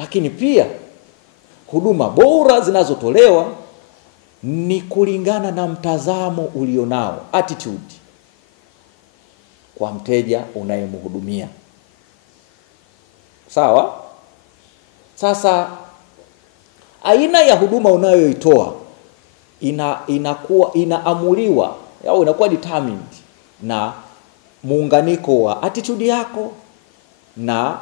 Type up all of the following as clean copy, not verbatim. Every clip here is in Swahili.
Lakini pia huduma bora zinazotolewa ni kulingana na mtazamo ulionao, attitude kwa mteja unayemhudumia. Sawa? Sasa aina ya huduma unayoitoa inaamuliwa au inakuwa determined na muunganiko wa attitude yako na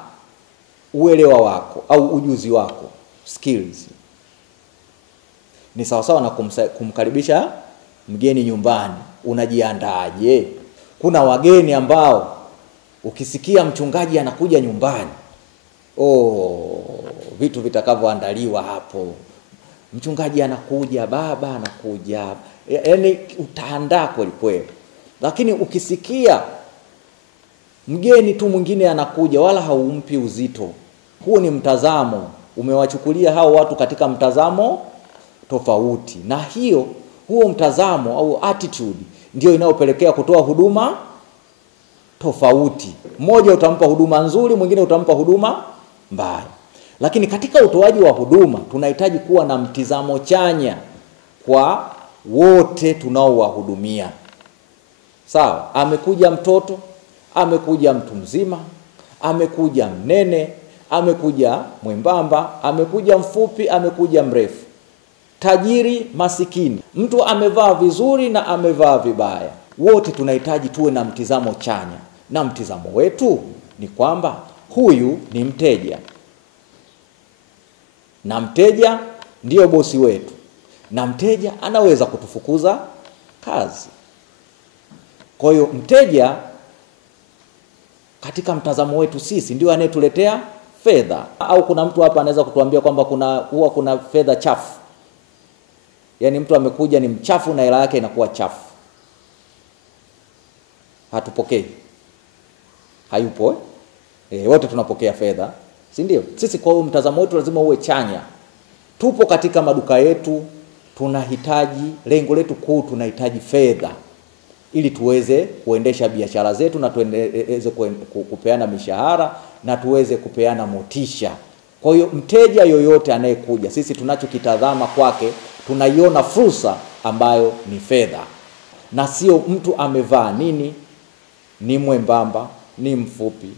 uelewa wako au ujuzi wako, skills. Ni sawa sawa na kumkaribisha mgeni nyumbani. Unajiandaaje? Kuna wageni ambao ukisikia mchungaji anakuja nyumbani, vitu vitakavyoandaliwa hapo. Mchungaji anakuja, baba anakuja, yaani utaandaa kweli kweli. Lakini ukisikia mgeni tu mwingine anakuja wala haumpi uzito, huo ni mtazamo. Umewachukulia hao watu katika mtazamo tofauti, na huo mtazamo au attitude ndio inayopelekea kutoa huduma tofauti. Mmoja utampa huduma nzuri, mwingine utampa huduma mbaya. Lakini katika utoaji wa huduma tunahitaji kuwa na mtizamo chanya kwa wote tunaowahudumia. Sawa, amekuja mtoto, amekuja mtu mzima, amekuja mnene, amekuja mwembamba, amekuja mfupi, amekuja mrefu, tajiri, masikini, mtu amevaa vizuri na amevaa vibaya. Wote tunahitaji tuwe na mtizamo chanya, na mtizamo wetu ni kwamba huyu ni mteja, na mteja ndio bosi wetu, na mteja anaweza kutufukuza kazi. Kwa hiyo mteja katika mtazamo wetu sisi ndio anayetuletea fedha. Au kuna mtu hapa anaweza kutuambia kwamba kuna fedha chafu. Yaani mtu amekuja ni mchafu na hela yake inakuwa chafu. Hatupokei. Hayupo wote tunapokea fedha, si ndio? Sisi kwa mtazamo wetu lazima uwe chanya. Tupo katika maduka yetu, tunahitaji, lengo letu kuu tunahitaji fedha ili tuweze kuendesha biashara zetu na tuweze kupeana mishahara na tuweze kupeana motisha. Kwa hiyo mteja yoyote anayekuja, sisi tunachokitazama kwake, tunaiona fursa ambayo ni fedha, na sio mtu amevaa nini, ni mwembamba, ni mfupi,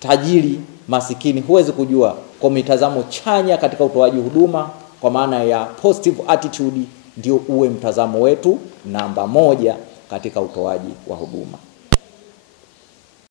tajiri, masikini. Huwezi kujua. Kwa mitazamo chanya katika utoaji huduma, kwa maana ya positive attitude, ndio uwe mtazamo wetu namba 1 katika utoaji wa huduma.